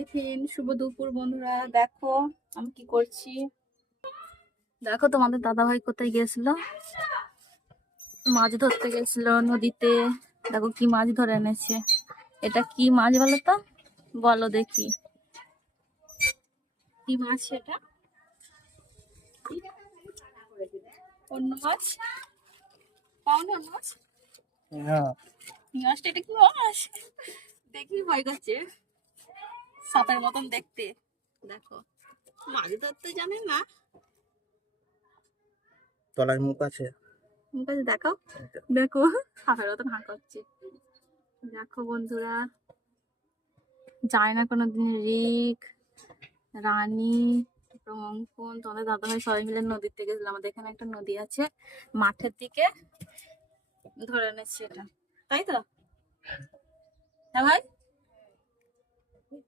Hi friend, শুভ দুপুর বন্ধুরা। দেখো আমি কি করছি। দেখো তোমাদের দাদা ভাই কোথায় গেছিল, মাছ ধরতে গেছিল নদীতে। দেখো কি মাছ ধরে এনেছে। এটা কি মাছ বলো তো, বলো দেখি কি মাছ এটা। অন্য মাছ, পাওনা মাছ। মাছটা এটা কি মাছ দেখি ভয় করছে, সাপের মতন দেখতে। দেখো মাছ ধরতে জানে না, তলায় মুখ আছে। মুখ আছে দেখাও। দেখো সাপের মতন হাঁ করছে। দেখো বন্ধুরা, যায় না কোনোদিন রিক, রানী, অঙ্কন, তোমাদের দাদা ভাই সবাই মিলে নদীতে গেছিলাম। আমাদের এখানে একটা নদী আছে, মাঠের দিকে ধরে এনেছি এটা, তাই তো? হ্যাঁ ভাই।